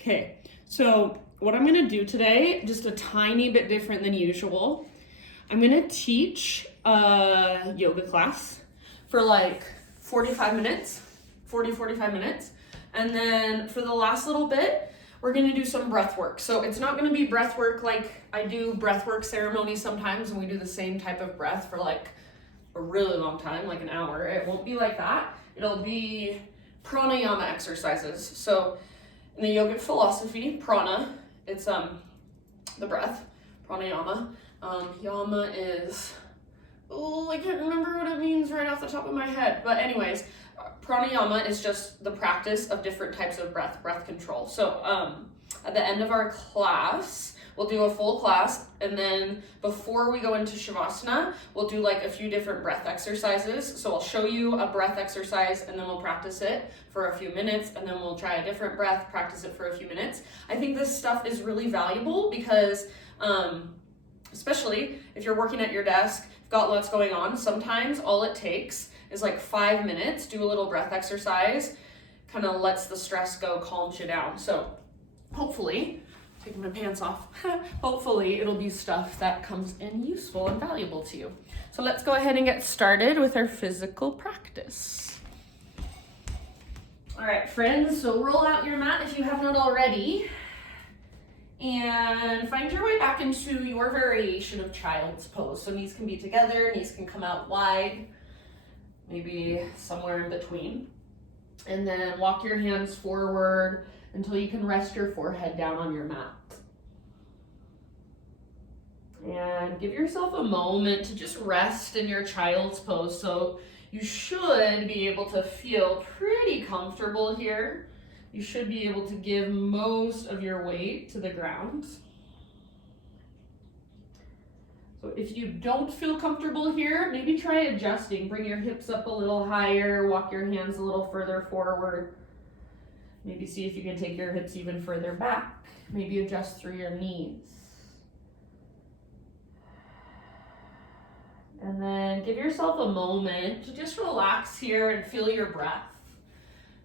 Okay, so what I'm gonna do today, just a tiny bit different than usual. I'm gonna teach a yoga class for like 45 minutes, 45 minutes. And then for the last little bit, we're gonna do some breath work. So it's not gonna be breath work like I do breath work ceremonies sometimes, and we do the same type of breath for like a really long time, like an hour. It won't be like that. It'll be pranayama exercises. So in the yogic philosophy, prana, it's the breath, pranayama. Yama is, I can't remember what it means right off the top of my head. But anyways, pranayama is just the practice of different types of breath control. So at the end of our class, we'll do a full class, and then before we go into Shavasana, we'll do like a few different breath exercises. So I'll show you a breath exercise, and then we'll practice it for a few minutes, and then we'll try a different breath, practice it for a few minutes. I think this stuff is really valuable because especially if you're working at your desk, you've got lots going on, sometimes all it takes is like 5 minutes, do a little breath exercise, kind of lets the stress go, calms you down. So hopefully, taking my pants off, hopefully it'll be stuff that comes in useful and valuable to you. So let's go ahead and get started with our physical practice. All right, friends, so roll out your mat if you have not already, and find your way back into your variation of child's pose. So knees can be together, knees can come out wide, maybe somewhere in between. And then walk your hands forward until you can rest your forehead down on your mat. And give yourself a moment to just rest in your child's pose. So you should be able to feel pretty comfortable here. You should be able to give most of your weight to the ground. So if you don't feel comfortable here, maybe try adjusting. Bring your hips up a little higher, walk your hands a little further forward. Maybe see if you can take your hips even further back. Maybe adjust through your knees. And then give yourself a moment to just relax here and feel your breath.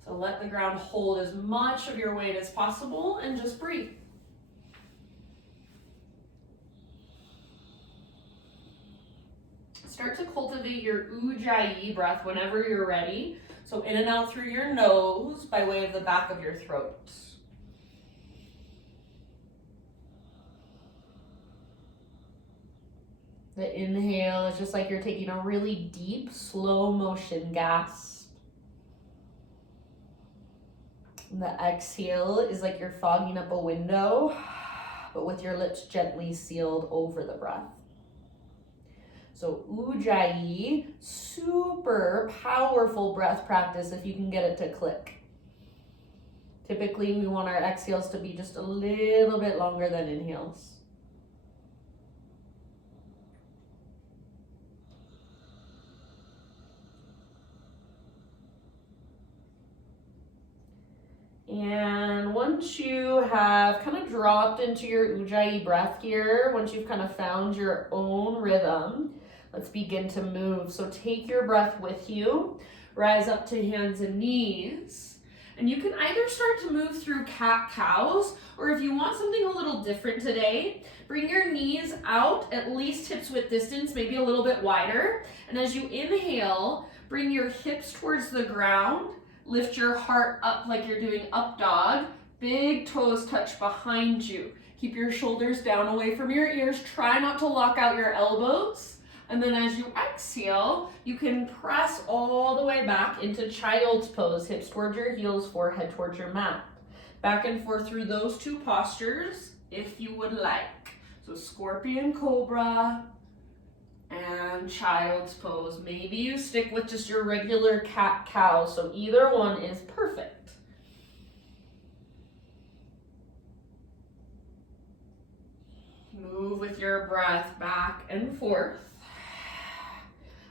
So let the ground hold as much of your weight as possible and just breathe. Start to cultivate your Ujjayi breath whenever you're ready. So in and out through your nose by way of the back of your throat. The inhale is just like you're taking a really deep, slow motion gasp. And the exhale is like you're fogging up a window, but with your lips gently sealed over the breath. So Ujjayi, super powerful breath practice if you can get it to click. Typically, we want our exhales to be just a little bit longer than inhales. And once you have kind of dropped into your Ujjayi breath here, once you've kind of found your own rhythm, let's begin to move. So take your breath with you, rise up to hands and knees, and you can either start to move through cat-cows, or if you want something a little different today, bring your knees out at least hips width distance, maybe a little bit wider. And as you inhale, bring your hips towards the ground, lift your heart up like you're doing up dog, big toes touch behind you. Keep your shoulders down away from your ears, try not to lock out your elbows. And then as you exhale, you can press all the way back into child's pose, hips towards your heels, forehead towards your mat. Back and forth through those two postures if you would like. So Scorpion Cobra and child's pose. Maybe you stick with just your regular cat-cow, so either one is perfect. Move with your breath back and forth.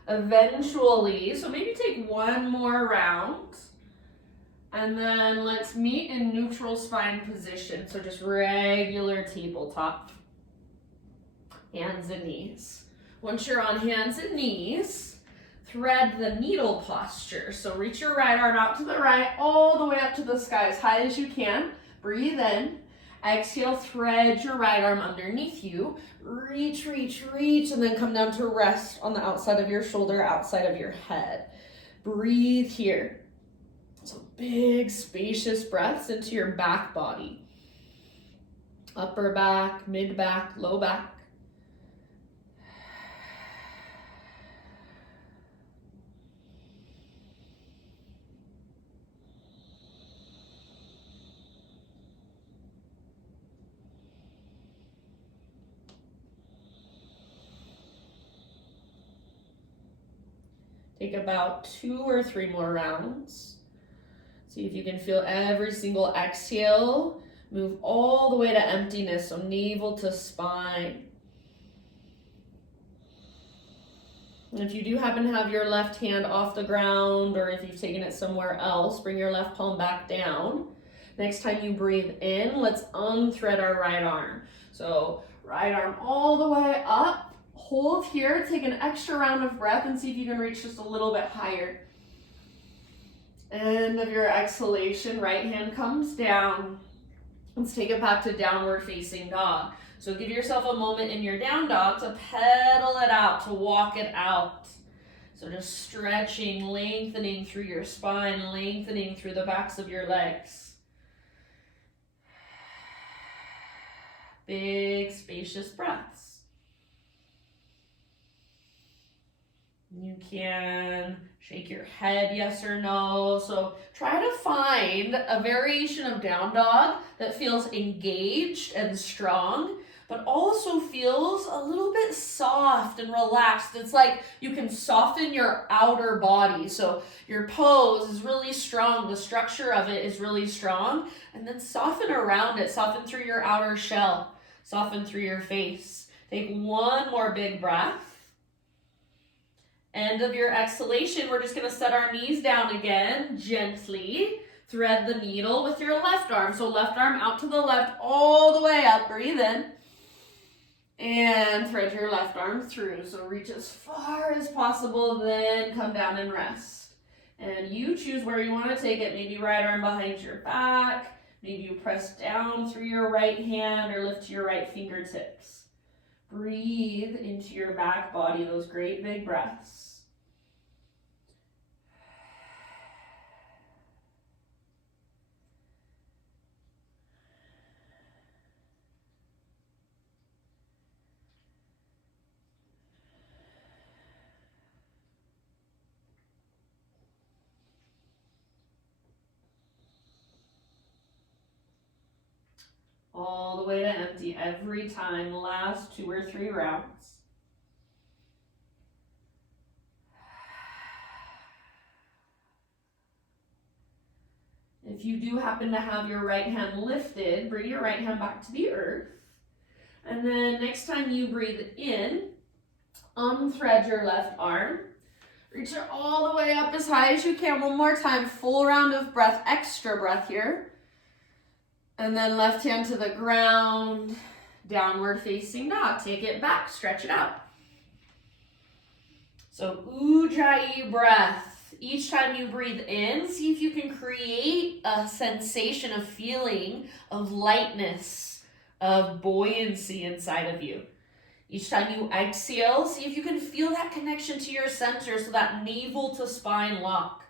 Eventually, so maybe take one more round, and then let's meet in neutral spine position. So just regular tabletop, hands and knees. Once you're on hands and knees, thread the needle posture. So reach your right arm out to the right, all the way up to the sky as high as you can. Breathe in. Exhale, thread your right arm underneath you. Reach, reach, reach, and then come down to rest on the outside of your shoulder, outside of your head. Breathe here. So big, spacious breaths into your back body. Upper back, mid back, low back. Take about 2 or 3 more rounds. See if you can feel every single exhale. Move all the way to emptiness, so navel to spine. And if you do happen to have your left hand off the ground, or if you've taken it somewhere else, bring your left palm back down. Next time you breathe in, let's unthread our right arm. So right arm all the way up. Hold here, take an extra round of breath and see if you can reach just a little bit higher. End of your exhalation, right hand comes down. Let's take it back to downward facing dog. So give yourself a moment in your down dog to pedal it out, to walk it out. So just stretching, lengthening through your spine, lengthening through the backs of your legs. Big, spacious breaths. You can shake your head yes or no. So try to find a variation of down dog that feels engaged and strong, but also feels a little bit soft and relaxed. It's like you can soften your outer body. So your pose is really strong. The structure of it is really strong. And then soften around it. Soften through your outer shell. Soften through your face. Take one more big breath. End of your exhalation, we're just going to set our knees down again, gently. Thread the needle with your left arm. So left arm out to the left, all the way up. Breathe in. And thread your left arm through. So reach as far as possible, then come down and rest. And you choose where you want to take it. Maybe right arm behind your back. Maybe you press down through your right hand or lift your right fingertips. Breathe into your back body, those great big breaths. All the way to empty every time, last 2 or 3 rounds. If you do happen to have your right hand lifted, bring your right hand back to the earth. And then next time you breathe in, unthread your left arm. Reach it all the way up as high as you can. One more time, full round of breath, extra breath here. And then left hand to the ground, downward facing dog. Take it back, stretch it out. So Ujjayi Breath. Each time you breathe in, see if you can create a sensation of feeling of lightness, of buoyancy inside of you. Each time you exhale, see if you can feel that connection to your center, so that navel to spine lock.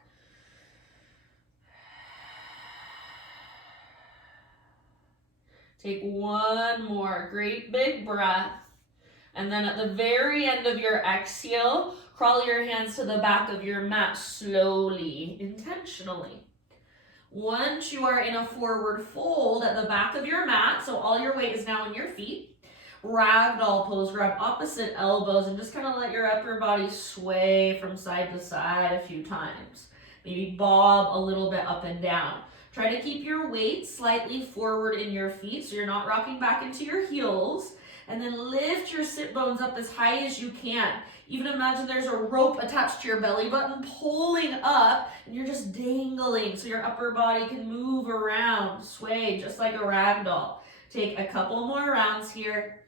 Take one more great big breath. And then at the very end of your exhale, crawl your hands to the back of your mat slowly, intentionally. Once you are in a forward fold at the back of your mat, so all your weight is now in your feet, ragdoll pose, grab opposite elbows and just kind of let your upper body sway from side to side a few times. Maybe bob a little bit up and down. Try to keep your weight slightly forward in your feet so you're not rocking back into your heels. And then lift your sit bones up as high as you can. Even imagine there's a rope attached to your belly button pulling up and you're just dangling so your upper body can move around, sway just like a rag doll. Take a couple more rounds here.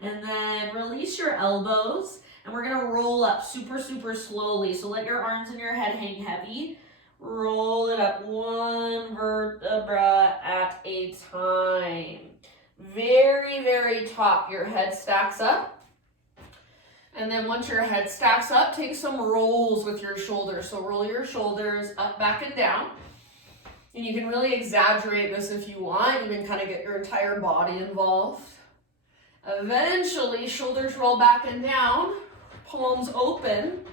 And then release your elbows and we're gonna roll up super, super slowly. So let your arms and your head hang heavy. Roll it up one vertebra at a time. Very, very top, your head stacks up. And then once your head stacks up, take some rolls with your shoulders. So roll your shoulders up, back, and down. And you can really exaggerate this if you want. You can kind of get your entire body involved. Eventually, shoulders roll back and down, palms open.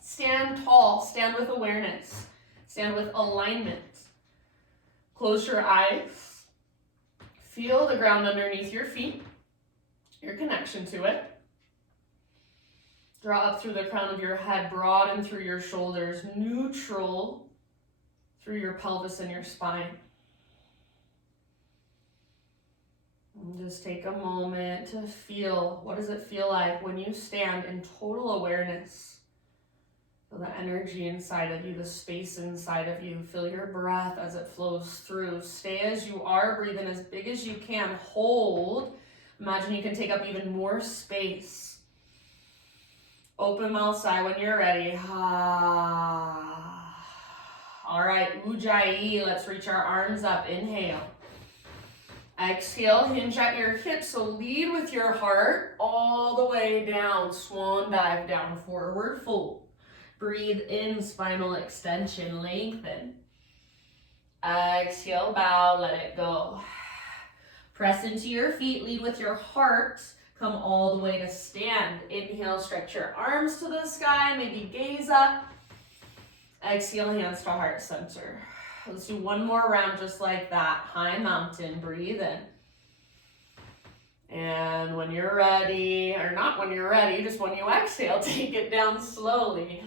Stand tall, stand with awareness, stand with alignment. Close your eyes. Feel the ground underneath your feet, your connection to it. Draw up through the crown of your head, broaden through your shoulders, neutral through your pelvis and your spine. And just take a moment to feel, what does it feel like when you stand in total awareness? Feel the energy inside of you, the space inside of you. Feel your breath as it flows through. Stay as you are, breathe in as big as you can. Hold. Imagine you can take up even more space. Open mouth sigh when you're ready. All right, Ujjayi. Let's reach our arms up. Inhale. Exhale, hinge at your hips. So lead with your heart all the way down. Swan dive down, forward fold. Breathe in, spinal extension, lengthen. Exhale, bow, let it go. Press into your feet, lead with your heart. Come all the way to stand. Inhale, stretch your arms to the sky, maybe gaze up. Exhale, hands to heart center. Let's do one more round just like that. High mountain, breathe in. And when you're ready, or not when you're ready, just when you exhale, take it down slowly.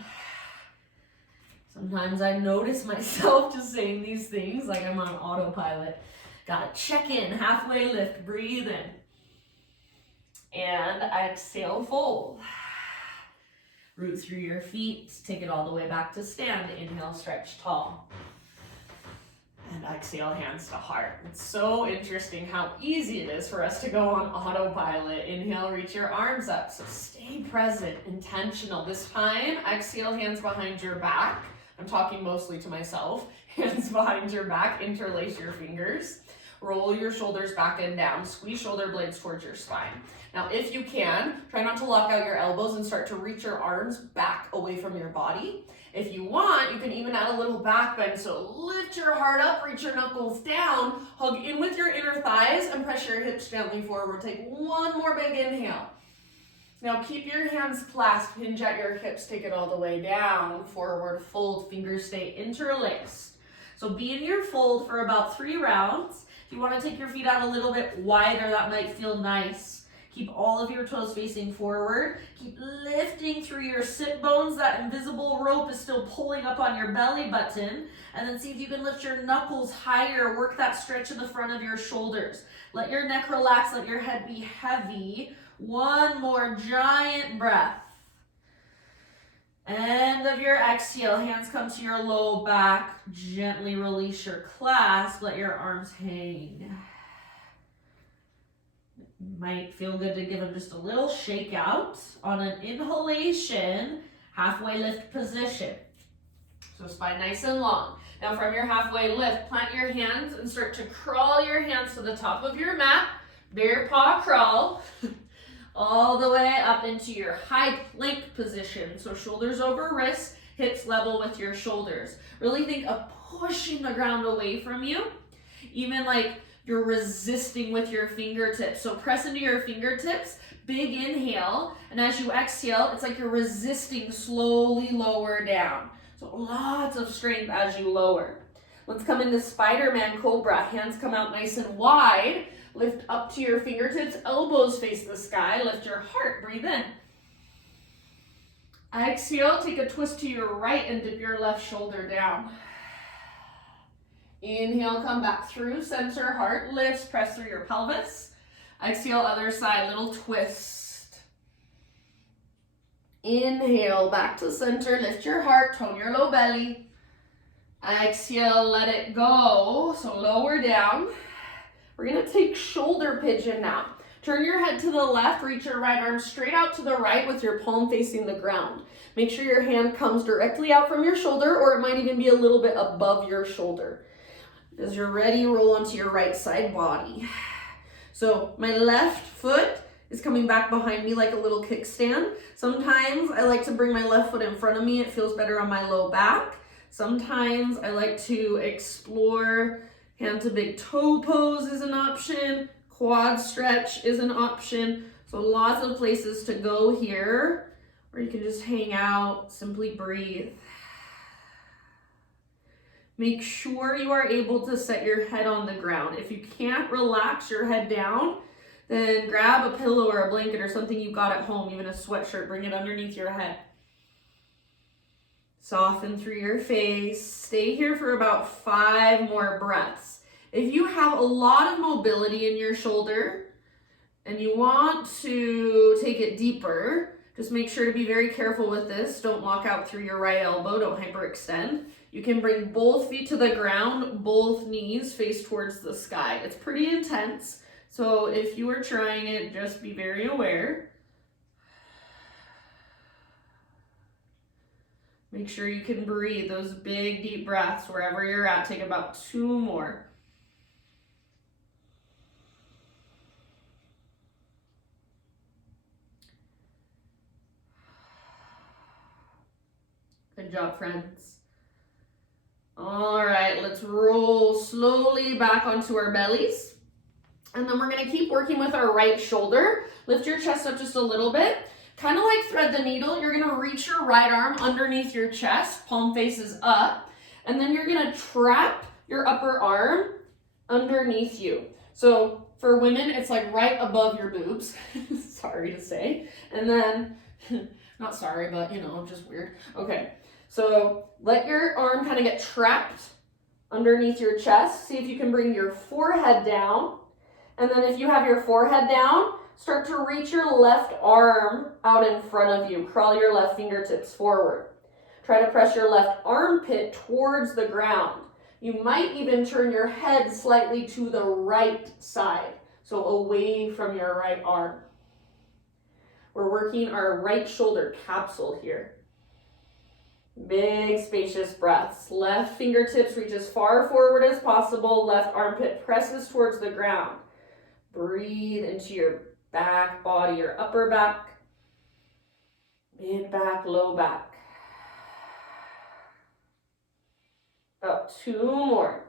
Sometimes I notice myself just saying these things like I'm on autopilot. Gotta check in, halfway lift, breathe in. And exhale, fold. Root through your feet, take it all the way back to stand. Inhale, stretch tall. And exhale, hands to heart. It's so interesting how easy it is for us to go on autopilot. Inhale, reach your arms up. So stay present, intentional. This time, exhale, hands behind your back. I'm talking mostly to myself. Hands behind your back, interlace your fingers. Roll your shoulders back and down. Squeeze shoulder blades towards your spine. Now, if you can, try not to lock out your elbows and start to reach your arms back away from your body. If you want, you can even add a little back bend. So lift your heart up, reach your knuckles down, hug in with your inner thighs, and press your hips gently forward. Take one more big inhale. Now keep your hands clasped, hinge at your hips, take it all the way down, forward fold, fingers stay interlaced. So be in your fold for about 3 rounds. If you want to take your feet out a little bit wider, that might feel nice. Keep all of your toes facing forward. Keep lifting through your sit bones. That invisible rope is still pulling up on your belly button. And then see if you can lift your knuckles higher. Work that stretch in the front of your shoulders. Let your neck relax. Let your head be heavy. One more giant breath. End of your exhale. Hands come to your low back. Gently release your clasp. Let your arms hang. Might feel good to give them just a little shake out. On an inhalation, halfway lift position. So spine nice and long. Now from your halfway lift, plant your hands and start to crawl your hands to the top of your mat. Bear paw crawl. All the way up into your high plank position. So shoulders over wrists, hips level with your shoulders. Really think of pushing the ground away from you. Even like you're resisting with your fingertips. So press into your fingertips, big inhale, and as you exhale, it's like you're resisting, slowly lower down. So lots of strength as you lower. Let's come into Spiderman Cobra. Hands come out nice and wide. Lift up to your fingertips, elbows face the sky. Lift your heart, breathe in. Exhale, take a twist to your right and dip your left shoulder down. Inhale, come back through, center, heart lifts, press through your pelvis. Exhale, other side, little twist. Inhale, back to center, lift your heart, tone your low belly. Exhale, let it go, so lower down. We're gonna take shoulder pigeon now. Turn your head to the left, reach your right arm straight out to the right with your palm facing the ground. Make sure your hand comes directly out from your shoulder, or it might even be a little bit above your shoulder. As you're ready, roll onto your right side body. So my left foot is coming back behind me like a little kickstand. Sometimes I like to bring my left foot in front of me. It feels better on my low back. Sometimes I like to explore hand to big toe pose is an option. Quad stretch is an option. So lots of places to go here, or you can just hang out, simply breathe. Make sure you are able to set your head on the ground. If you can't relax your head down, then grab a pillow or a blanket or something you've got at home, even a sweatshirt, bring it underneath your head. Soften through your face. Stay here for about 5 more breaths. If you have a lot of mobility in your shoulder and you want to take it deeper, just make sure to be very careful with this. Don't lock out through your right elbow, don't hyperextend. You can bring both feet to the ground, both knees face towards the sky. It's pretty intense, so if you are trying it, just be very aware. Make sure you can breathe those big, deep breaths wherever you're at. Take about 2 more. Good job, friends. All right, let's roll slowly back onto our bellies. And then we're gonna keep working with our right shoulder. Lift your chest up just a little bit. Kind of like thread the needle, you're gonna reach your right arm underneath your chest, palm faces up, and then you're gonna trap your upper arm underneath you. So for women, it's like right above your boobs, sorry to say. And then, not sorry, but you know, just weird. Okay, so let your arm kind of get trapped underneath your chest. See if you can bring your forehead down. And then if you have your forehead down, start to reach your left arm out in front of you. Crawl your left fingertips forward. Try to press your left armpit towards the ground. You might even turn your head slightly to the right side, so away from your right arm. We're working our right shoulder capsule here. Big spacious breaths. Left fingertips reach as far forward as possible. Left armpit presses towards the ground. Breathe into your back body, your upper back, mid back, low back. About 2 more.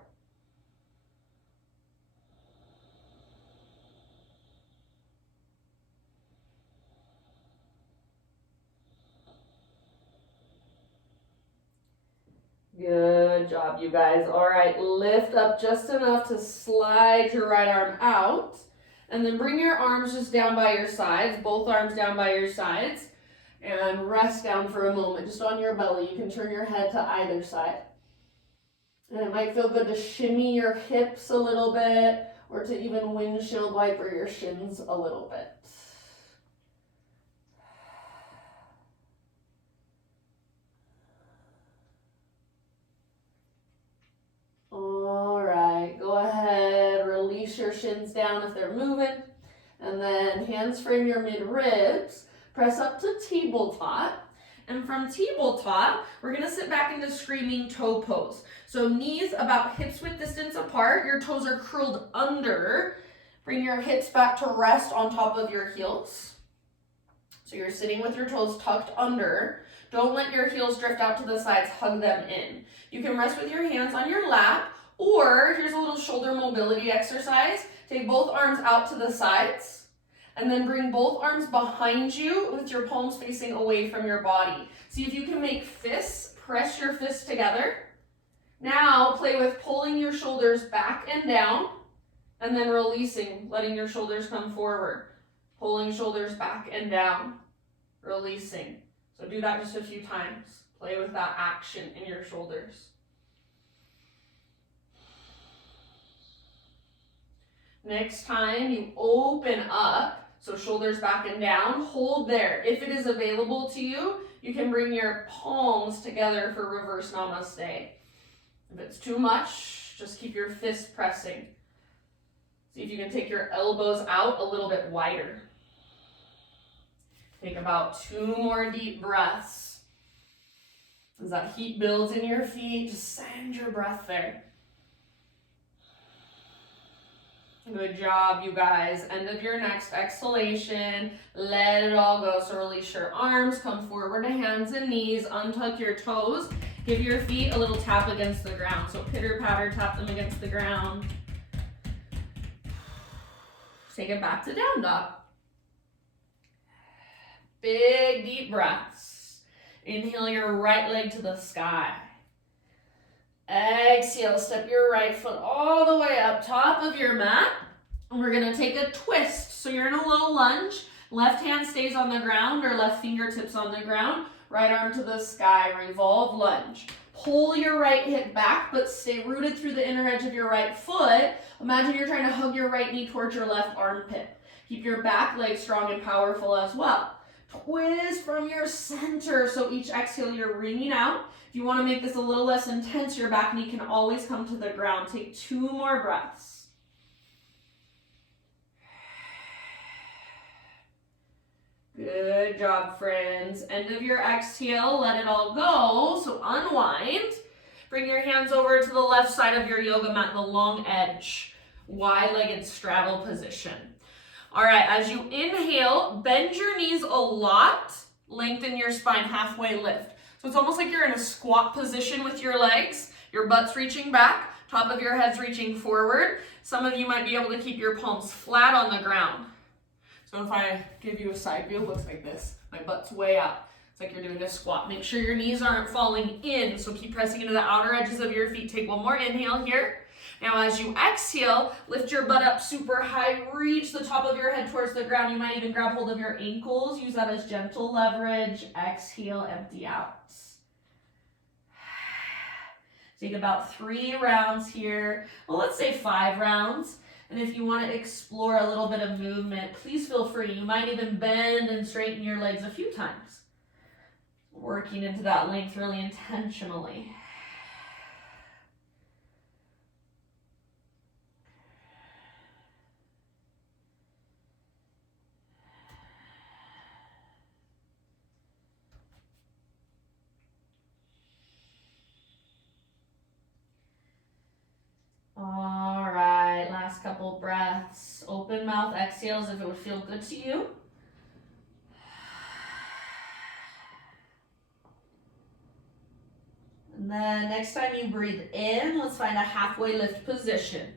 Good job, you guys. All right, lift up just enough to slide your right arm out. And then bring your arms just down by your sides, both arms down by your sides, and rest down for a moment, just on your belly. You can turn your head to either side. And it might feel good to shimmy your hips a little bit, or to even windshield wiper your shins a little bit. All right, go ahead, release your shins down if they're moving, and then hands frame your mid-ribs, press up to tabletop, and from tabletop, we're gonna sit back into screaming toe pose. So knees about hips width distance apart, your toes are curled under, bring your hips back to rest on top of your heels. So you're sitting with your toes tucked under. Don't let your heels drift out to the sides, hug them in. You can rest with your hands on your lap, or here's a little shoulder mobility exercise. Take both arms out to the sides, and then bring both arms behind you with your palms facing away from your body. See if you can make fists, press your fists together. Now play with pulling your shoulders back and down, and then releasing, letting your shoulders come forward. Pulling shoulders back and down, releasing. So do that just a few times. Play with that action in your shoulders. Next time you open up, so shoulders back and down, hold there. If it is available to you, you can bring your palms together for reverse namaste. If it's too much, just keep your fists pressing. See if you can take your elbows out a little bit wider. Take about 2 more deep breaths. As that heat builds in your feet, just send your breath there. Good job, you guys. End of your next exhalation. Let it all go. So release your arms, come forward to hands and knees, untuck your toes. Give your feet a little tap against the ground. So pitter patter, tap them against the ground. Take it back to down dog. Big deep breaths. Inhale your right leg to the sky. Exhale, step your right foot all the way up top of your mat. And we're gonna take a twist. So you're in a low lunge. Left hand stays on the ground or left fingertips on the ground. Right arm to the sky, revolve lunge. Pull your right hip back, but stay rooted through the inner edge of your right foot. Imagine you're trying to hug your right knee towards your left armpit. Keep your back leg strong and powerful as well. Twist from your center. So each exhale, you're wringing out. If you want to make this a little less intense, your back knee can always come to the ground. Take 2 more breaths. Good job, friends. End of your exhale, let it all go. So unwind. Bring your hands over to the left side of your yoga mat, the long edge, wide-legged straddle position. All right, as you inhale, bend your knees a lot, lengthen your spine, halfway lift. So it's almost like you're in a squat position with your legs, your butt's reaching back, top of your head's reaching forward. Some of you might be able to keep your palms flat on the ground. So if I give you a side view, it looks like this. My butt's way out. It's like you're doing a squat. Make sure your knees aren't falling in, so keep pressing into the outer edges of your feet. Take 1 more inhale here. Now as you exhale, lift your butt up super high, reach the top of your head towards the ground. You might even grab hold of your ankles, use that as gentle leverage. Exhale, empty out. Take about 3 rounds here. Well, let's say 5 rounds. And if you want to explore a little bit of movement, please feel free. You might even bend and straighten your legs a few times. Working into that length really intentionally. All right, last couple breaths. Open mouth exhales if it would feel good to you. And then next time you breathe in, let's find a halfway lift position.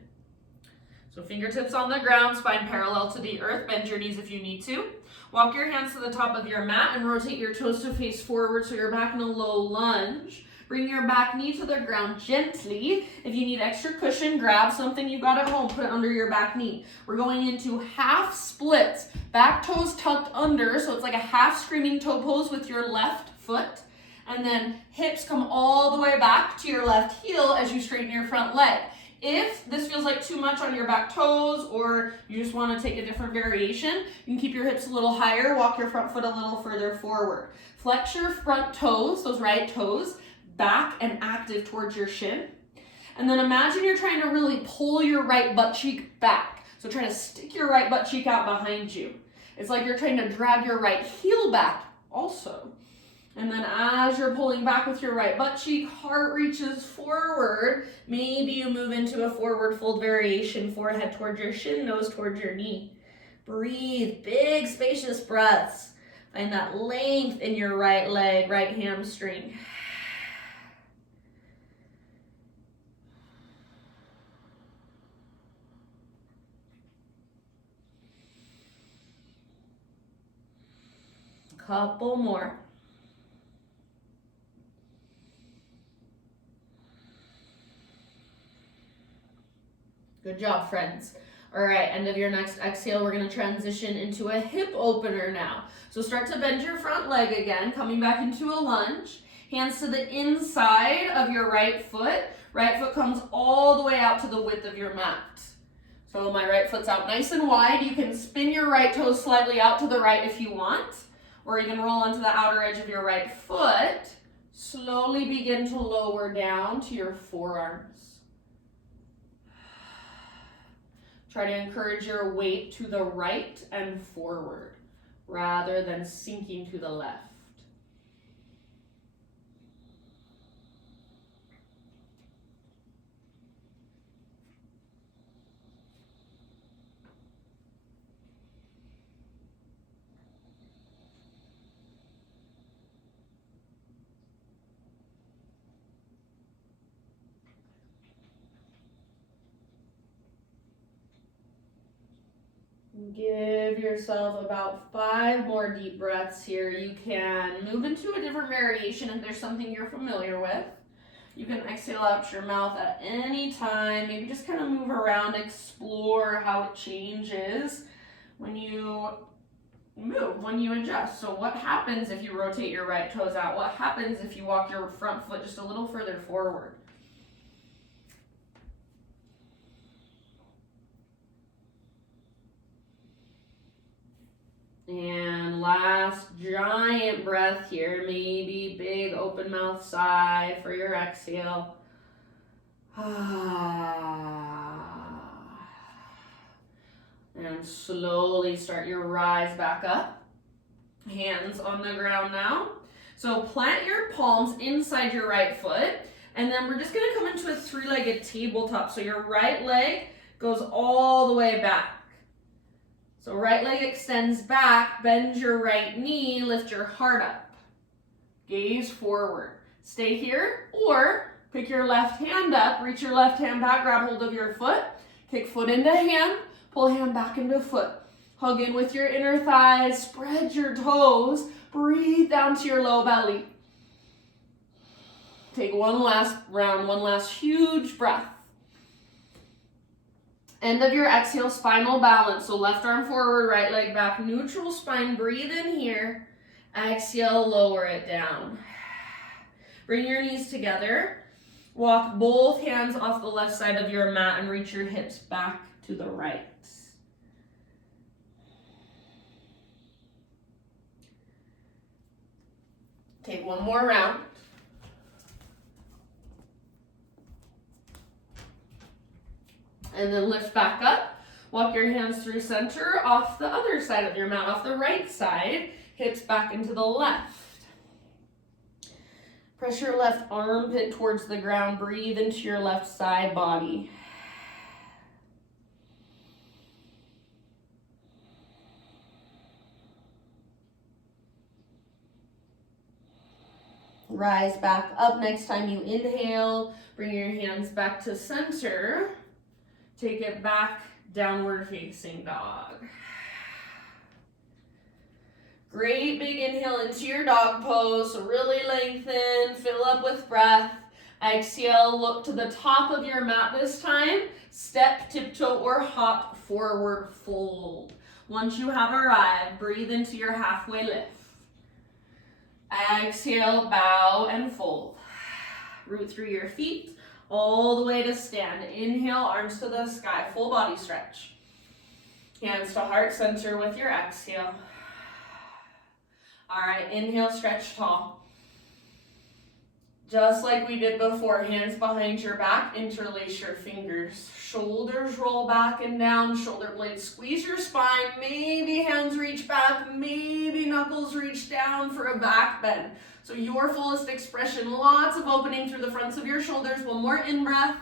So fingertips on the ground, spine parallel to the earth. Bend your knees if you need to. Walk your hands to the top of your mat and rotate your toes to face forward so you're back in a low lunge. Bring your back knee to the ground gently. If you need extra cushion, grab something you got at home, put it under your back knee. We're going into half splits. Back toes tucked under, so it's like a half screaming toe pose with your left foot. And then hips come all the way back to your left heel as you straighten your front leg. If this feels like too much on your back toes or you just want to take a different variation, you can keep your hips a little higher, walk your front foot a little further forward. Flex your front toes, those right toes, back and active towards your shin. And then imagine you're trying to really pull your right butt cheek back. So try to stick your right butt cheek out behind you. It's like you're trying to drag your right heel back also. And then as you're pulling back with your right butt cheek, heart reaches forward. Maybe you move into a forward fold variation, forehead towards your shin, nose towards your knee. Breathe, big spacious breaths. Find that length in your right leg, right hamstring. Couple more. Good job, friends. All right, end of your next exhale, we're gonna transition into a hip opener now. So start to bend your front leg again, coming back into a lunge. Hands to the inside of your right foot. Right foot comes all the way out to the width of your mat. So my right foot's out nice and wide. You can spin your right toes slightly out to the right if you want, or you can roll onto the outer edge of your right foot. Slowly begin to lower down to your forearms. Try to encourage your weight to the right and forward rather than sinking to the left. Give yourself about 5 more deep breaths here. You can move into a different variation if there's something you're familiar with. You can exhale out your mouth at any time. Maybe just kind of move around, explore how it changes when you move, when you adjust. So what happens if you rotate your right toes out? What happens if you walk your front foot just a little further forward? And last giant breath here, maybe big open mouth sigh for your exhale. And slowly start your rise back up. Hands on the ground now. So plant your palms inside your right foot, and then we're just gonna come into a 3-legged tabletop. So your right leg goes all the way back. So right leg extends back, bend your right knee, lift your heart up. Gaze forward. Stay here, or pick your left hand up, reach your left hand back, grab hold of your foot, kick foot into hand, pull hand back into foot. Hug in with your inner thighs, spread your toes, breathe down to your low belly. Take one last round, one last huge breath. End of your exhale, spinal balance. So left arm forward, right leg back, neutral spine. Breathe in here. Exhale, lower it down. Bring your knees together. Walk both hands off the left side of your mat and reach your hips back to the right. Take one more round. And then lift back up. Walk your hands through center, off the other side of your mat, off the right side. Hips back into the left. Press your left armpit towards the ground. Breathe into your left side body. Rise back up. Next time you inhale, bring your hands back to center. Take it back, downward facing dog. Great big inhale into your dog pose. So really lengthen, fill up with breath. Exhale, look to the top of your mat this time. Step, tiptoe, or hop forward, fold. Once you have arrived, breathe into your halfway lift. Exhale, bow and fold. Root through your feet all the way to stand. Inhale, arms to the sky, full body stretch. Hands to heart center with your exhale. All right, inhale, stretch tall. Just like we did before, hands behind your back, interlace your fingers. Shoulders roll back and down, shoulder blades squeeze your spine. Maybe hands reach back, maybe knuckles reach down for a back bend. So your fullest expression, lots of opening through the fronts of your shoulders. One more in-breath.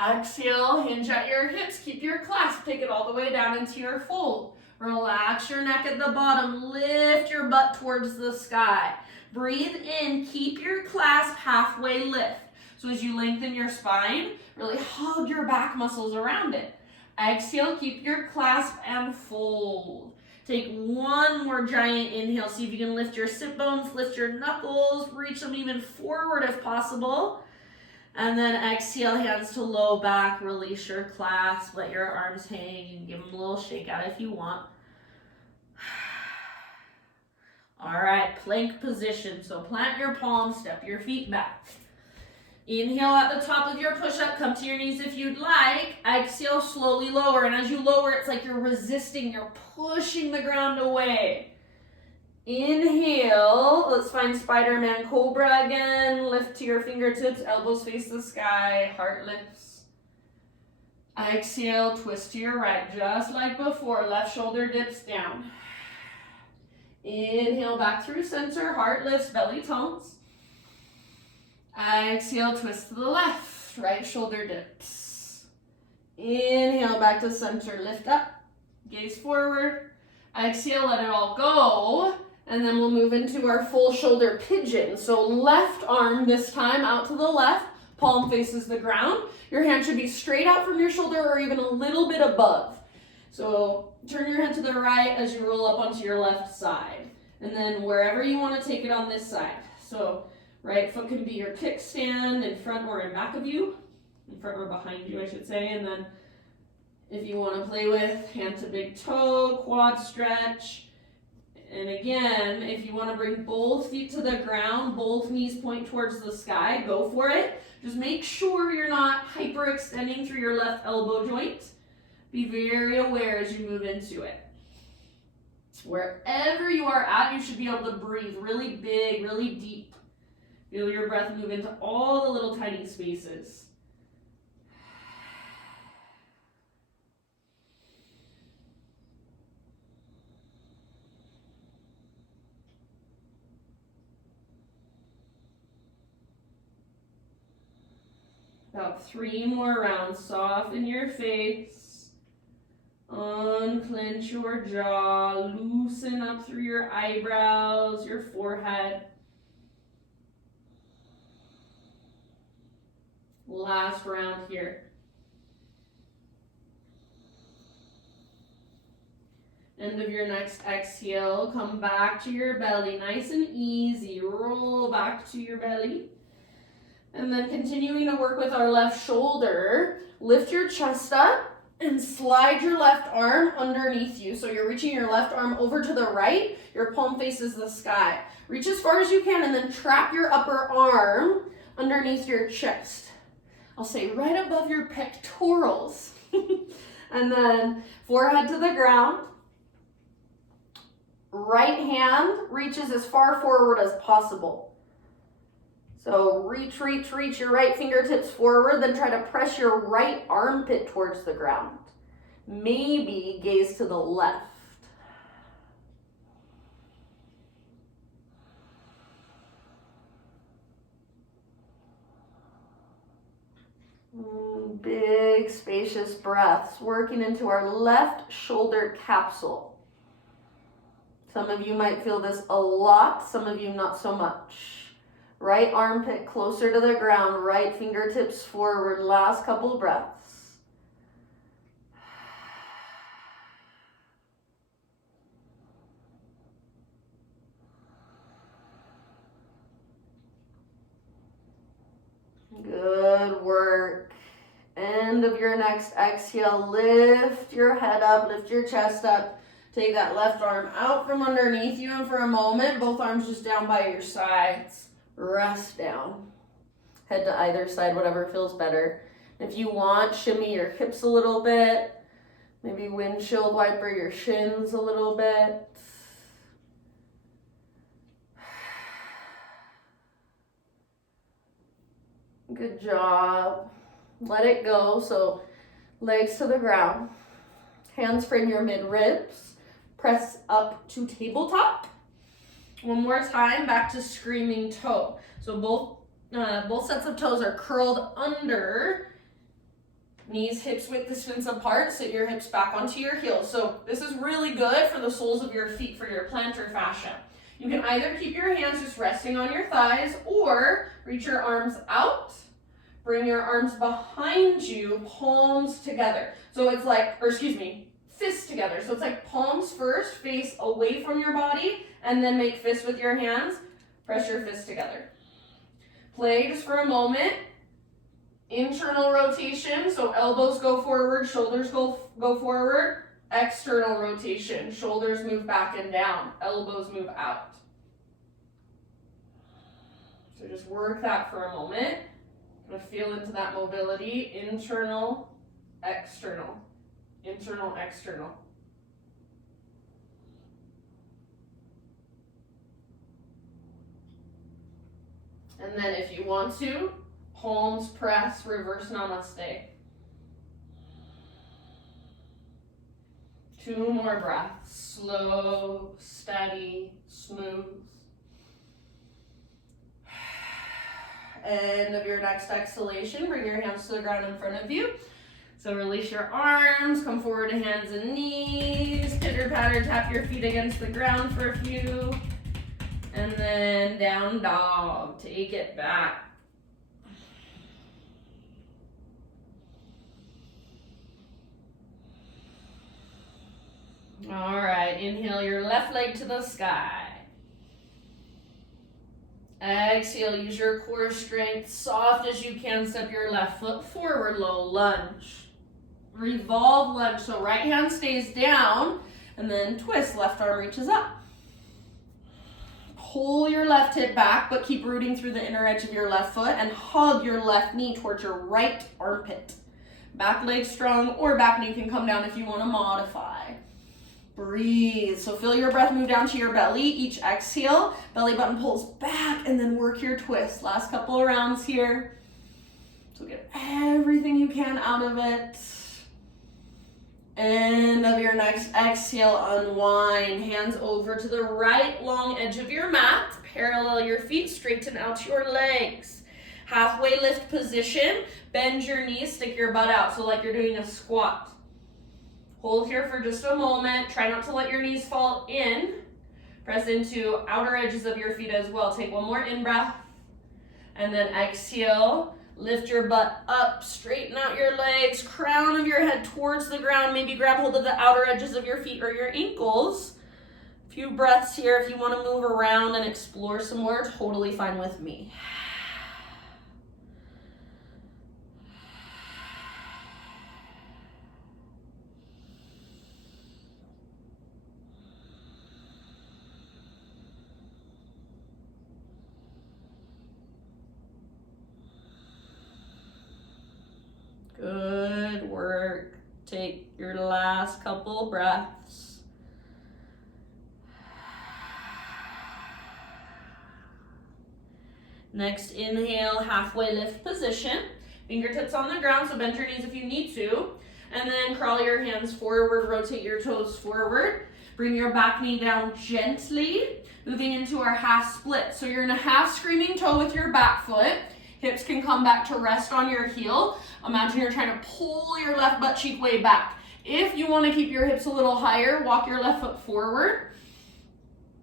Exhale, hinge at your hips, keep your clasp, take it all the way down into your fold. Relax your neck at the bottom, lift your butt towards the sky. Breathe in, keep your clasp halfway lift. So as you lengthen your spine, really hug your back muscles around it. Exhale, keep your clasp and fold. Take one more giant inhale. See if you can lift your sit bones, lift your knuckles, reach them even forward if possible. And then exhale, hands to low back, release your clasp, let your arms hang, and give them a little shake out if you want. All right, plank position. So plant your palms, step your feet back. Inhale at the top of your push-up, come to your knees if you'd like. Exhale, slowly lower, and as you lower, it's like you're resisting, you're pushing the ground away. Inhale, let's find Spiderman Cobra again. Lift to your fingertips, elbows face the sky, heart lifts. Exhale, twist to your right, just like before. Left shoulder dips down. Inhale back through center, heart lifts, belly tones. Exhale, twist to the left, right shoulder dips. Inhale back to center, lift up, gaze forward. Exhale, let it all go. And then we'll move into our full shoulder pigeon. So left arm this time out to the left, palm faces the ground. Your hand should be straight out from your shoulder or even a little bit above. So turn your head to the right as you roll up onto your left side. And then wherever you want to take it on this side. So right foot can be your kickstand in front or in back of you. In front or behind you, I should say. And then if you want to play with hand to big toe, quad stretch. And again, if you want to bring both feet to the ground, both knees point towards the sky, go for it. Just make sure you're not hyperextending through your left elbow joint. Be very aware as you move into it. Wherever you are at, you should be able to breathe really big, really deep. Feel your breath move into all the little tiny spaces. About 3 more rounds. Soften your face. Unclench your jaw. Loosen up through your eyebrows, your forehead. Last round here. End of your next exhale. Come back to your belly. Nice and easy. Roll back to your belly. And then continuing to work with our left shoulder, lift your chest up and slide your left arm underneath you. So you're reaching your left arm over to the right, your palm faces the sky. Reach as far as you can and then trap your upper arm underneath your chest. I'll say right above your pectorals. And then forehead to the ground. Right hand reaches as far forward as possible. So reach your right fingertips forward, then try to press your right armpit towards the ground. Maybe gaze to the left. Big spacious breaths, working into our left shoulder capsule. Some of you might feel this a lot, some of you not so much. Right armpit closer to the ground, right fingertips forward. Last couple breaths. Good work. End of your next exhale. Lift your head up, lift your chest up. Take that left arm out from underneath you, and for a moment, both arms just down by your sides. Rest down. Head to either side, whatever feels better. If you want, shimmy your hips a little bit. Maybe windshield wiper your shins a little bit. Good job. Let it go. So legs to the ground. Hands frame your mid-ribs. Press up to tabletop. One more time, back to screaming toe. So both sets of toes are curled under. Knees, hips width distance apart. Sit your hips back onto your heels. So this is really good for the soles of your feet, for your plantar fascia. You can either keep your hands just resting on your thighs or reach your arms out. Bring your arms behind you, palms together. So it's like, fists together. So it's like palms first, face away from your body, and then make fists with your hands. Press your fists together. Play just for a moment. Internal rotation, so elbows go forward, shoulders go forward. External rotation, shoulders move back and down, elbows move out. So just work that for a moment. Kind of feel into that mobility. Internal, external. Internal, external. And then if you want to, palms press, reverse namaste. 2 more breaths. Slow, steady, smooth. End of your next exhalation, bring your hands to the ground in front of you. So release your arms, come forward to hands and knees, pitter patter, tap your feet against the ground for a few, and then down dog, take it back. All right, inhale your left leg to the sky. Exhale, use your core strength, soft as you can, step your left foot forward, low lunge. Revolve lunge, so right hand stays down, and then twist, left arm reaches up. Pull your left hip back, but keep rooting through the inner edge of your left foot, and hug your left knee towards your right armpit. Back leg strong, or back knee can come down if you want to modify. Breathe. So feel your breath move down to your belly. Each exhale, belly button pulls back, and then work your twist. Last couple of rounds here. So get everything you can out of it. End of your next exhale, unwind. Hands over to the right long edge of your mat. Parallel your feet, straighten out your legs. Halfway lift position. Bend your knees, stick your butt out, so like you're doing a squat. Hold here for just a moment. Try not to let your knees fall in. Press into outer edges of your feet as well. Take one more in breath. And then exhale. Lift your butt up, straighten out your legs, crown of your head towards the ground. Maybe grab hold of the outer edges of your feet or your ankles. A few breaths here. If you want to move around and explore some more, totally fine with me. Good work. Take your last couple breaths. Next inhale, halfway lift position. Fingertips on the ground, so bend your knees if you need to. And then crawl your hands forward, rotate your toes forward. Bring your back knee down gently, moving into our half split. So you're in a half screaming toe with your back foot. Hips can come back to rest on your heel. Imagine you're trying to pull your left butt cheek way back. If you want to keep your hips a little higher, walk your left foot forward.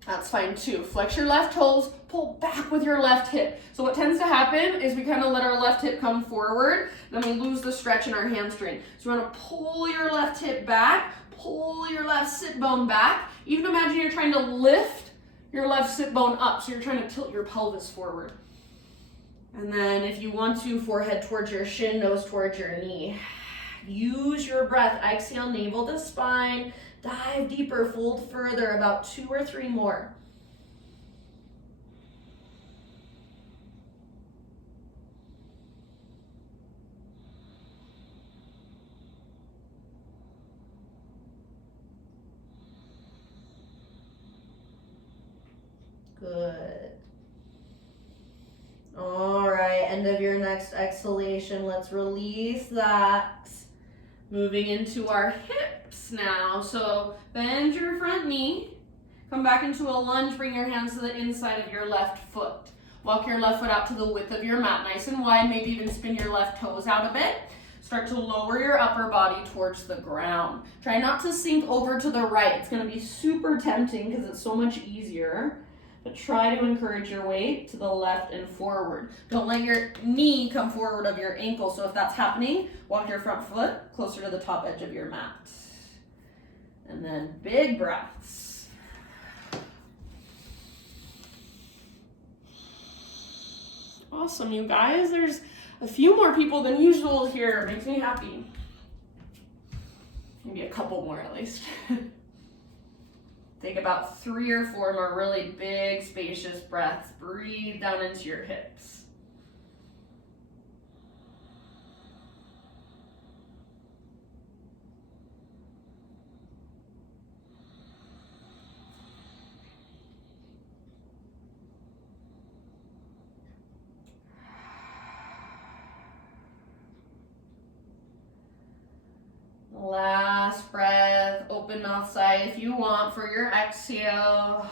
That's fine too. Flex your left toes, pull back with your left hip. So what tends to happen is we kind of let our left hip come forward, then we lose the stretch in our hamstring. So you want to pull your left hip back, pull your left sit bone back. Even imagine you're trying to lift your left sit bone up, so you're trying to tilt your pelvis forward. And then if you want to, forehead towards your shin, nose towards your knee. Use your breath. Exhale, navel to spine. Dive deeper, fold further, about 2 or 3 more. Good. All right, end of your next exhalation. Let's release that. Moving into our hips now. So bend your front knee. Come back into a lunge. Bring your hands to the inside of your left foot. Walk your left foot out to the width of your mat, nice and wide. Maybe even spin your left toes out a bit. Start to lower your upper body towards the ground. Try not to sink over to the right. It's going to be super tempting because it's so much easier. But try to encourage your weight to the left and forward. Don't let your knee come forward of your ankle. So if that's happening, walk your front foot closer to the top edge of your mat. And then big breaths. Awesome, you guys. There's a few more people than usual here. Makes me happy. Maybe a couple more at least. Take about 3 or 4 more really big, spacious breaths. Breathe down into your hips. Last breath, open Even mouth sigh if you want for your exhale.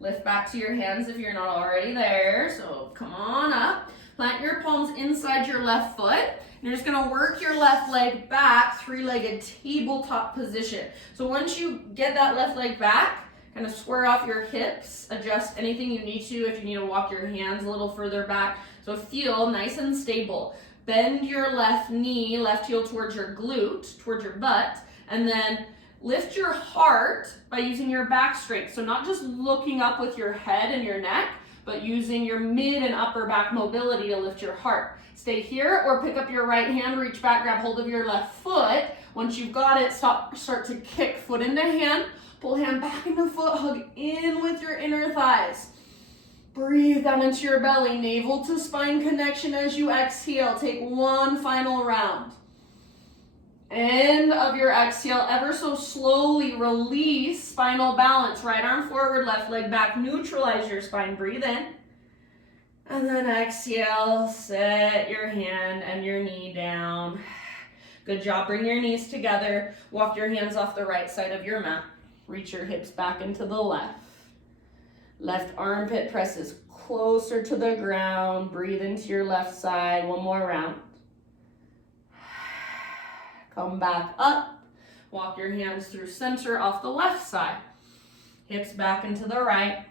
Lift back to your hands if you're not already there. So come on up. Plant your palms inside your left foot. You're just gonna work your left leg back, three-legged tabletop position. So once you get that left leg back, kind of square off your hips, adjust anything you need to if you need to walk your hands a little further back. So feel nice and stable. Bend your left knee, left heel towards your glute, towards your butt, and then lift your heart by using your back strength. So not just looking up with your head and your neck, but using your mid and upper back mobility to lift your heart. Stay here or pick up your right hand, reach back, grab hold of your left foot. Once you've got it, start to kick foot into hand, pull hand back into foot, hug in with your inner thighs. Breathe down into your belly, navel to spine connection as you exhale. Take one final round. End of your exhale, ever so slowly release spinal balance. Right arm forward, left leg back, neutralize your spine, breathe in. And then exhale, set your hand and your knee down. Good job, bring your knees together. Walk your hands off the right side of your mat. Reach your hips back into the left. Left armpit presses closer to the ground. Breathe into your left side, one more round. Come back up. Walk your hands through center off the left side. Hips back into the right.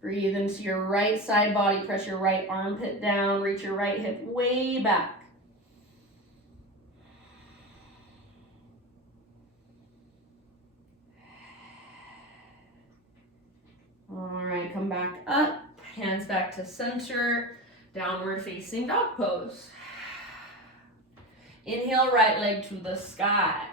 Breathe into your right side body. Press your right armpit down. Reach your right hip way back. All right, come back up. Hands back to center. Downward facing dog pose. Inhale, right leg to the sky.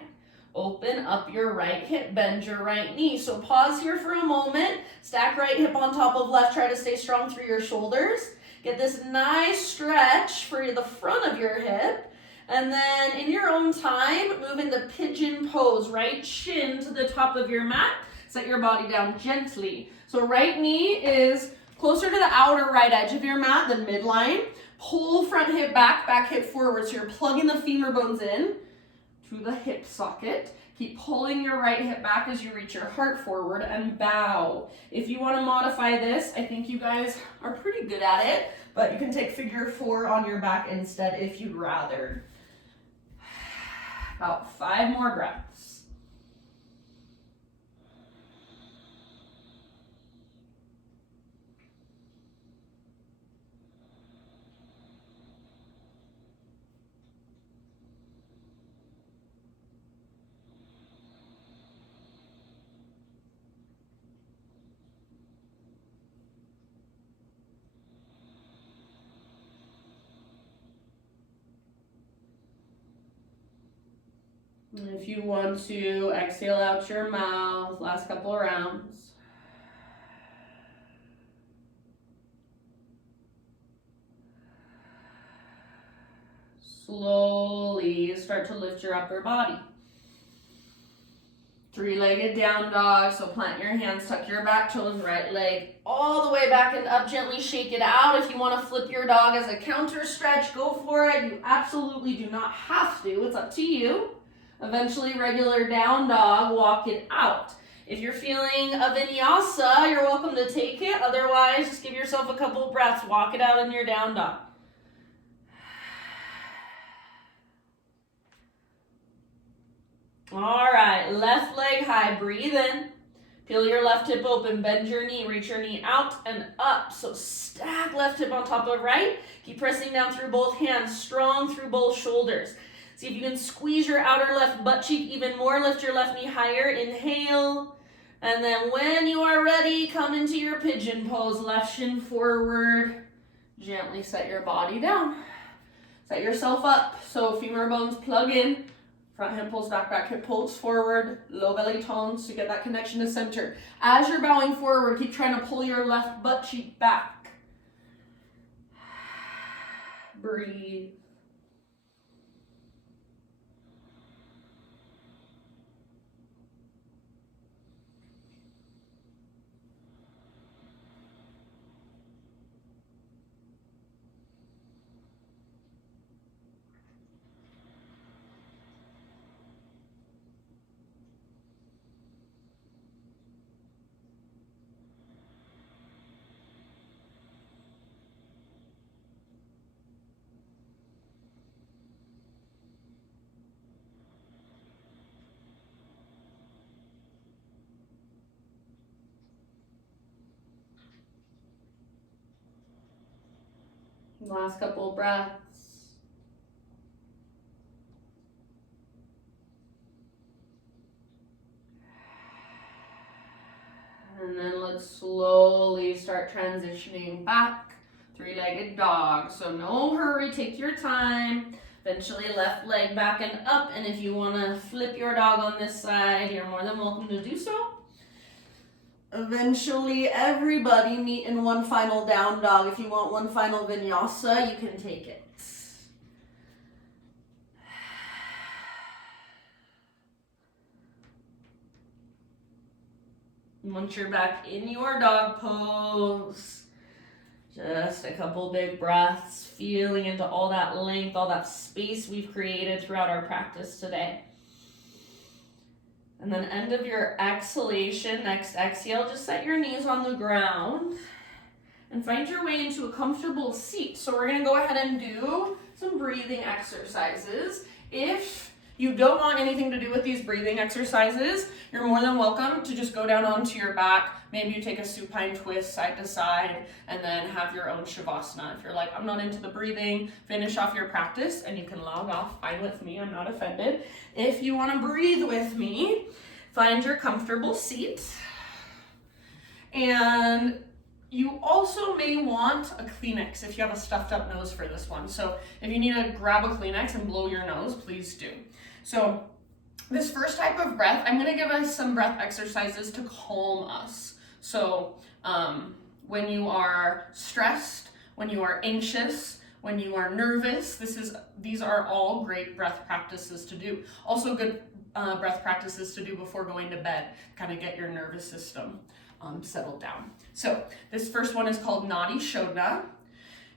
Open up your right hip, bend your right knee. So pause here for a moment. Stack right hip on top of left. Try to stay strong through your shoulders. Get this nice stretch for the front of your hip. And then in your own time, move into Pigeon Pose. Right shin to the top of your mat. Set your body down gently. So right knee is closer to the outer right edge of your mat than midline. Pull front hip back, back hip forward. So you're plugging the femur bones in to the hip socket. Keep pulling your right hip back as you reach your heart forward and bow. If you want to modify this, I think you guys are pretty good at it, but you can take figure 4 on your back instead if you'd rather. About 5 more breaths. If you want to exhale out your mouth, last couple of rounds. Slowly start to lift your upper body. 3-legged down dog, so plant your hands, tuck your back toes, right leg all the way back and up, gently shake it out. If you want to flip your dog as a counter stretch, go for it. You absolutely do not have to, it's up to you. Eventually, regular down dog, walk it out. If you're feeling a vinyasa, you're welcome to take it. Otherwise, just give yourself a couple of breaths. Walk it out in your down dog. All right, left leg high. Breathe in. Peel your left hip open. Bend your knee. Reach your knee out and up. So stack left hip on top of right. Keep pressing down through both hands. Strong through both shoulders. See if you can squeeze your outer left butt cheek even more. Lift your left knee higher. Inhale. And then when you are ready, come into your pigeon pose. Left shin forward. Gently set your body down. Set yourself up. So femur bones plug in. Front hip pulls back, back hip pulls forward. Low belly tones to get that connection to center. As you're bowing forward, keep trying to pull your left butt cheek back. Breathe. Last couple breaths. And then let's slowly start transitioning back. Three-legged dog. So no hurry, take your time. Eventually left leg back and up. And if you want to flip your dog on this side, you're more than welcome to do so. Eventually everybody meet in one final down dog. If you want one final vinyasa, you can take it. Once you're back in your dog pose, just a couple big breaths, feeling into all that length, all that space we've created throughout our practice today. And then end of your exhalation, next exhale, just set your knees on the ground and find your way into a comfortable seat. So we're gonna go ahead and do some breathing exercises. If you don't want anything to do with these breathing exercises, you're more than welcome to just go down onto your back. Maybe you take a supine twist side to side and then have your own Shavasana. If you're like, I'm not into the breathing, finish off your practice and you can log off, fine with me, I'm not offended. If you wanna breathe with me, find your comfortable seat. And you also may want a Kleenex if you have a stuffed up nose for this one. So if you need to grab a Kleenex and blow your nose, please do. So this first type of breath, I'm gonna give us some breath exercises to calm us. So when you are stressed, when you are anxious, when you are nervous, these are all great breath practices to do. Also good breath practices to do before going to bed, kind of get your nervous system settled down. So this first one is called Nadi Shodhana.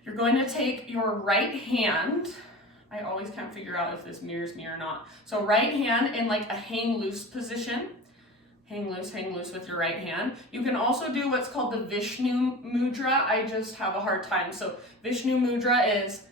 You're going to take your right hand, I always can't figure out if this mirrors me or not. So right hand in like a hang loose position. Hang loose with your right hand. You can also do what's called the Vishnu Mudra. I just have a hard time. So Vishnu Mudra is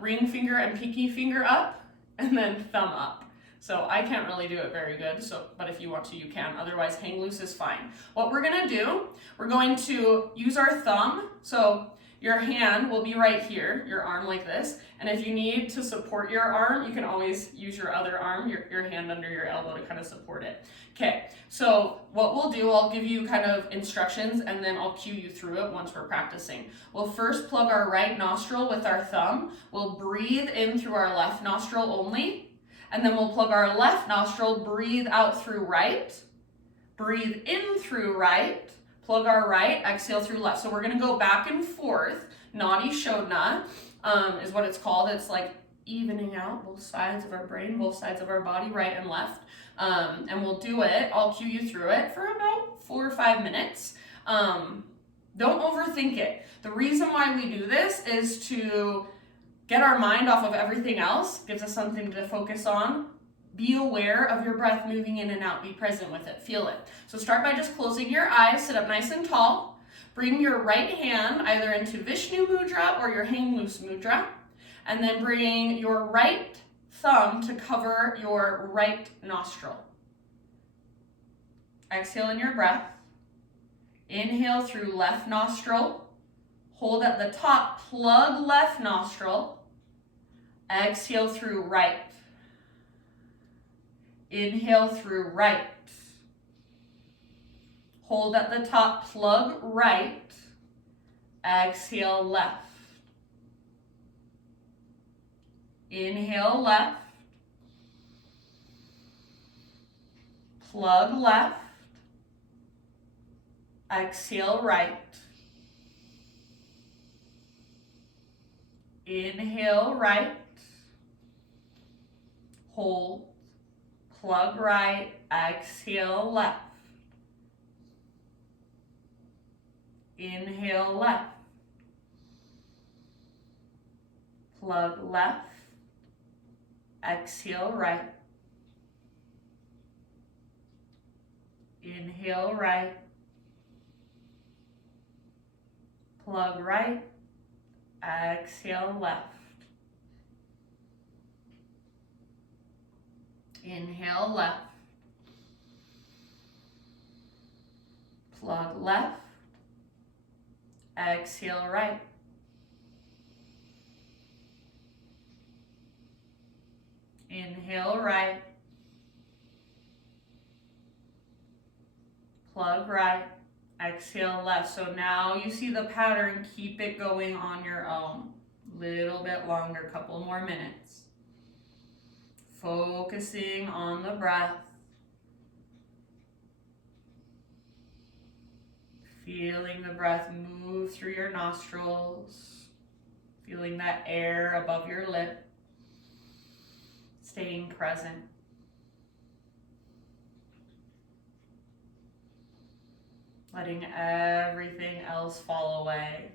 ring finger and pinky finger up and then thumb up. So I can't really do it very good, but if you want to, you can. Otherwise, hang loose is fine. What we're gonna do, we're going to use our thumb. So your hand will be right here, your arm like this. And if you need to support your arm, you can always use your other arm, your hand under your elbow to kind of support it. Okay, so what we'll do, I'll give you kind of instructions and then I'll cue you through it once we're practicing. We'll first plug our right nostril with our thumb. We'll breathe in through our left nostril only. And then we'll plug our left nostril, breathe out through right. Breathe in through right. Plug our right, exhale through left. So we're gonna go back and forth. Nadi Shodhana is what it's called. It's like evening out both sides of our brain, both sides of our body, right and left. And we'll do it, I'll cue you through it for about 4 or 5 minutes. Don't overthink it. The reason why we do this is to get our mind off of everything else, gives us something to focus on. Be aware of your breath moving in and out. Be present with it. Feel it. So start by just closing your eyes. Sit up nice and tall. Bring your right hand either into Vishnu Mudra or your Hang Loose Mudra. And then bring your right thumb to cover your right nostril. Exhale in your breath. Inhale through left nostril. Hold at the top, plug left nostril. Exhale through right. Inhale through right. Hold at the top, plug right. Exhale left. Inhale left. Plug left. Exhale right. Inhale right. Hold. Plug right. Exhale left. Inhale left. Plug left. Exhale right. Inhale right. Plug right. Exhale left. Inhale left. Plug left. Exhale right. Inhale right. Plug right. Exhale left. So now you see the pattern. Keep it going on your own. Little bit longer, couple more minutes. Focusing on the breath. Feeling the breath move through your nostrils. Feeling that air above your lip. Staying present. Letting everything else fall away.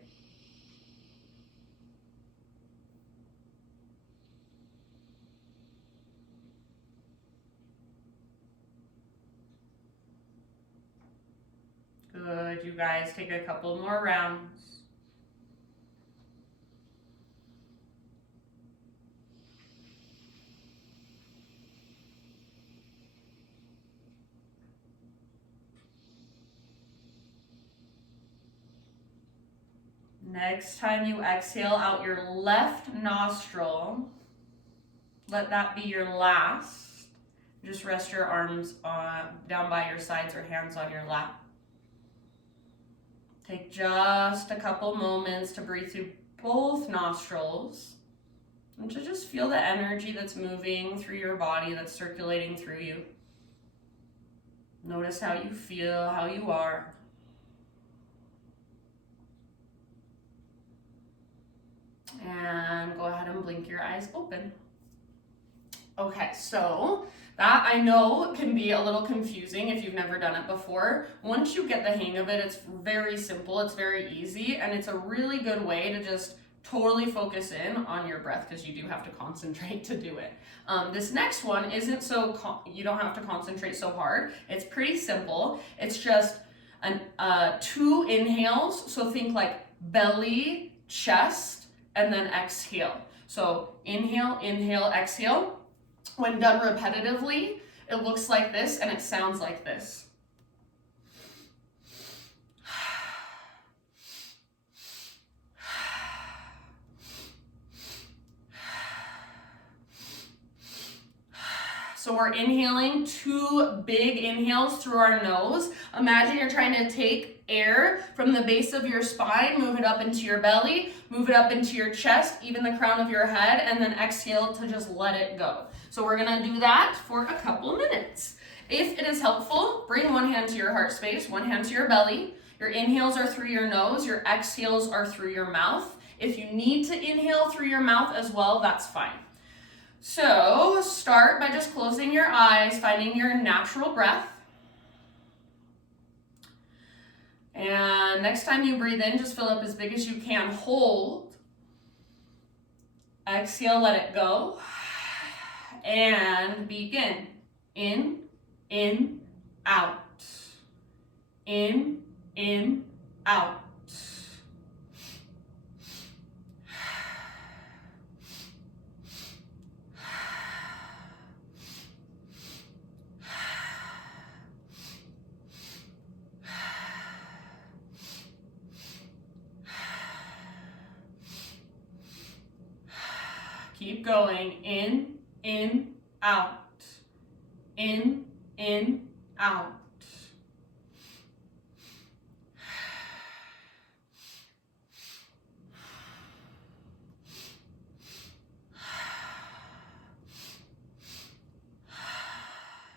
Good, you guys, take a couple more rounds. Next time you exhale out your left nostril, let that be your last. Just rest your arms down by your sides or hands on your lap. Take just a couple moments to breathe through both nostrils and to just feel the energy that's moving through your body, that's circulating through you. Notice how you feel, how you are. And go ahead and blink your eyes open. Okay, so that I know can be a little confusing if you've never done it before. Once you get the hang of it, it's very simple, it's very easy, and it's a really good way to just totally focus in on your breath because you do have to concentrate to do it. This next one isn't you don't have to concentrate so hard. It's pretty simple. It's just 2 inhales, so think like belly, chest, and then exhale. So inhale, inhale, exhale. When done repetitively, it looks like this and it sounds like this. So we're inhaling 2 big inhales through our nose. Imagine you're trying to take air from the base of your spine, move it up into your belly, move it up into your chest, even the crown of your head, and then exhale to just let it go. So we're gonna do that for a couple minutes. If it is helpful, bring one hand to your heart space, one hand to your belly. Your inhales are through your nose, your exhales are through your mouth. If you need to inhale through your mouth as well, that's fine. So start by just closing your eyes, finding your natural breath. And next time you breathe in, just fill up as big as you can. Hold. Exhale, let it go. And begin. In, out. In, out. Keep going. In, out. In, out.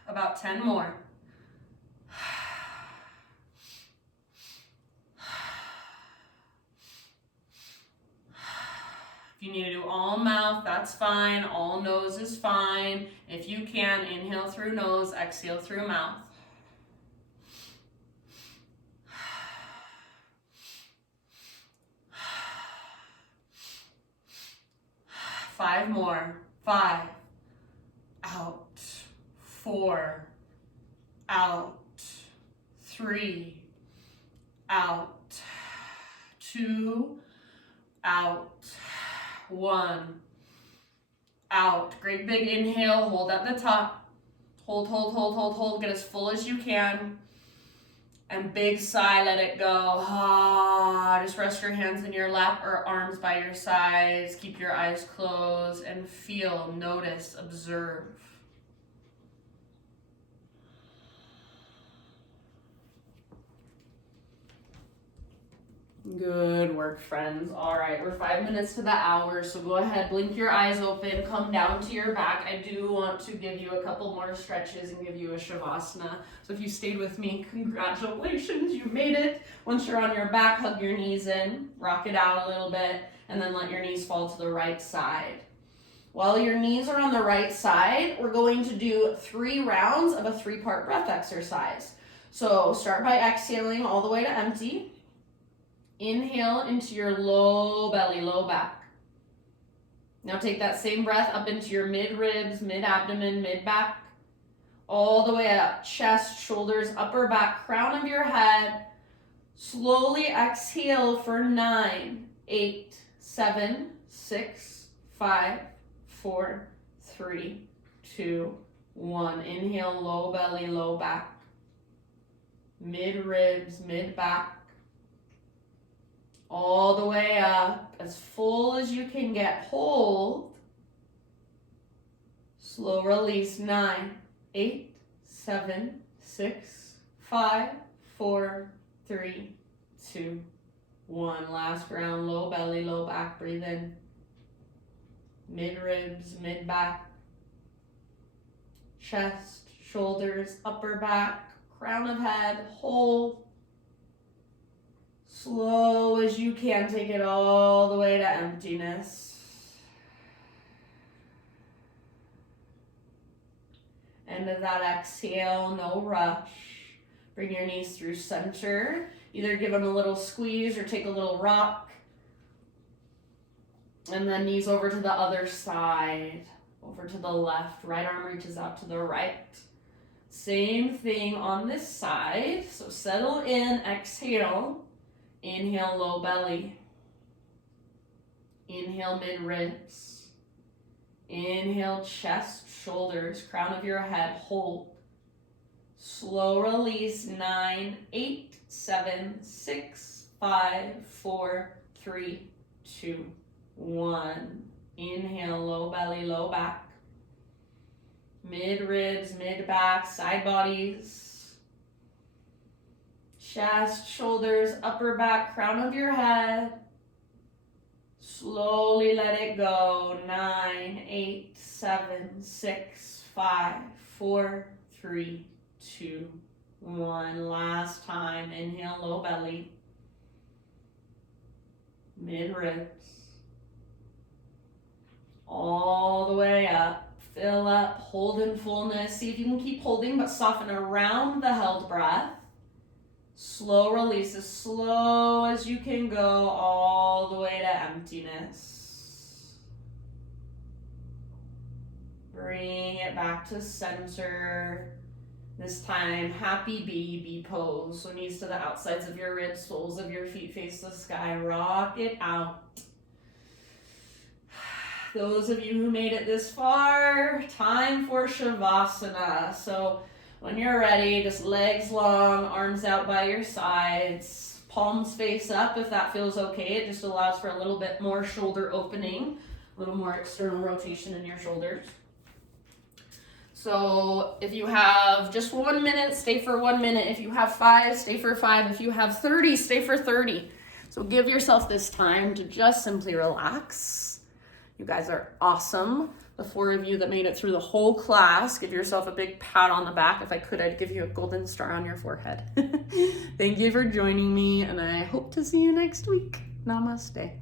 About 10 more. If you need to do all mouth, that's fine. All nose is fine. If you can, inhale through nose, exhale through mouth. 5 more. 5. Out. 4. Out. 3. Out. 2. Out. 1. Out. Great big inhale. Hold at the top. Hold. Get as full as you can. And big sigh, let it go. Ah, just rest your hands in your lap or arms by your sides. Keep your eyes closed and feel, notice, observe. Good work, friends. All right, we're 5 minutes to the hour, so go ahead, blink your eyes open, come down to your back. I do want to give you a couple more stretches and give you a Shavasana. So if you stayed with me, congratulations, you made it. Once you're on your back, hug your knees in, rock it out a little bit, and then let your knees fall to the right side. While your knees are on the right side, we're going to do 3 rounds of a 3-part breath exercise. So start by exhaling all the way to empty. Inhale into your low belly, low back. Now take that same breath up into your mid-ribs, mid-abdomen, mid-back, all the way up. Chest, shoulders, upper back, crown of your head. Slowly exhale for 9, 8, 7, 6, 5, 4, 3, 2, 1. Inhale, low belly, low back. Mid-ribs, mid-back. All the way up, as full as you can get. Hold. Slow release. 9, 8, 7, 6, 5, 4, 3, 2, 1. Last round, low belly, low back. Breathe in. Mid-ribs, mid-back. Chest, shoulders, upper back, crown of head. Hold. Slow as you can, take it all the way to emptiness. End of that exhale, no rush. Bring your knees through center. Either give them a little squeeze or take a little rock. And then knees over to the other side, over to the left. Right arm reaches out to the right. Same thing on this side. So settle in, exhale. Inhale, low belly. Inhale, mid-ribs. Inhale, chest, shoulders, crown of your head. Hold. Slow release. 9, 8, 7, 6, 5, 4, 3, 2, 1. Inhale, low belly, low back. Mid-ribs, mid-back, side bodies. Chest, shoulders, upper back, crown of your head. Slowly let it go. 9, 8, 7, 6, 5, 4, 3, 2, 1. Last time. Inhale, low belly. Mid-ribs. All the way up. Fill up. Hold in fullness. See if you can keep holding, but soften around the held breath. Slow release, as slow as you can go, all the way to emptiness. Bring it back to center. This time, happy bee pose. So knees to the outsides of your ribs, soles of your feet face the sky. Rock it out. Those of you who made it this far, time for Shavasana. So when you're ready, just legs long, arms out by your sides, palms face up if that feels okay. It just allows for a little bit more shoulder opening, a little more external rotation in your shoulders. So if you have just 1 minute, stay for 1 minute. If you have 5, stay for 5. If you have 30, stay for 30. So give yourself this time to just simply relax. You guys are awesome. The 4 of you that made it through the whole class, give yourself a big pat on the back. If I could, I'd give you a golden star on your forehead. Thank you for joining me, and I hope to see you next week. Namaste.